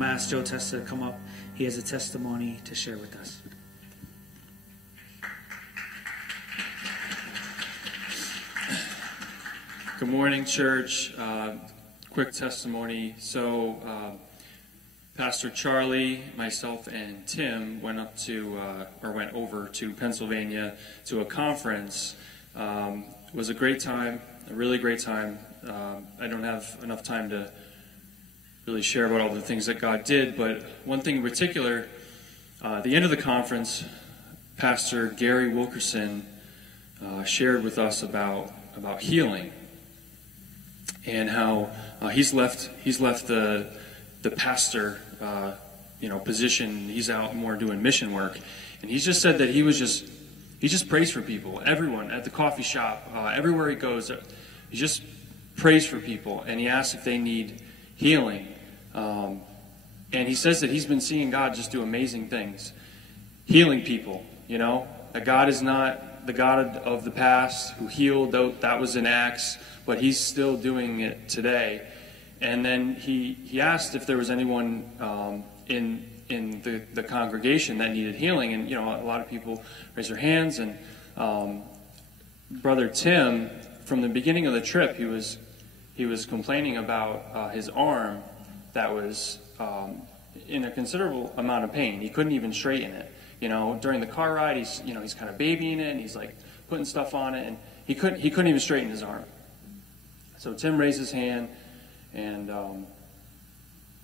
I'm going to ask Joe Testa to come up. He has a testimony to share with us. Good morning, church. Quick testimony. So, Pastor Charlie, myself, and Tim went over to Pennsylvania to a conference. It was a great time, a really great time. I don't have enough time to really share about all the things that God did, but one thing in particular, at the end of the conference, Pastor Gary Wilkerson shared with us about healing and how he's left the pastor position. He's out more doing mission work, and he's just said that he just prays for people. Everyone at the coffee shop, everywhere he goes, he just prays for people, and he asks if they need healing. And he says that he's been seeing God just do amazing things, healing people. That God is not the God of the past who healed. That was in Acts, but he's still doing it today. And then he asked if there was anyone in the congregation that needed healing, and a lot of people raised their hands. And Brother Tim, from the beginning of the trip, he was complaining about his arm that was in a considerable amount of pain. He couldn't even straighten it. During the car ride, he's kind of babying it, and he's like putting stuff on it, and he couldn't even straighten his arm. So Tim raised his hand, and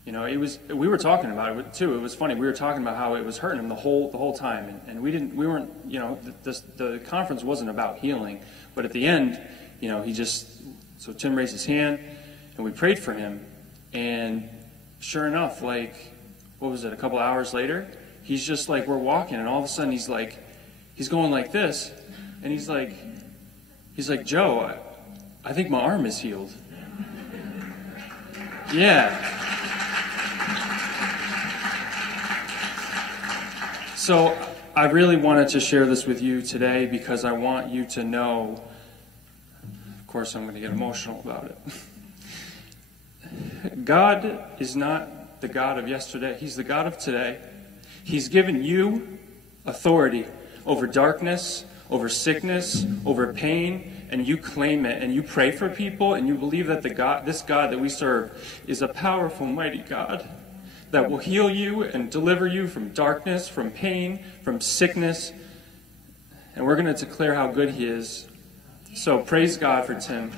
we were talking about it too. It was funny. We were talking about how it was hurting him the whole time, and we weren't the conference wasn't about healing, but at the end, so Tim raised his hand, and we prayed for him, and sure enough, what was it, a couple hours later, he's just like, we're walking, and all of a sudden he's going like this, and he's like, Joe, I think my arm is healed. Yeah. So I really wanted to share this with you today because I want you to know, of course I'm going to get emotional about it. God is not the God of yesterday. He's the God of today. He's given you authority over darkness, over sickness, over pain, and you claim it, and you pray for people, and you believe that this God that we serve is a powerful, mighty God that will heal you and deliver you from darkness, from pain, from sickness, and we're going to declare how good He is. So praise God for Tim.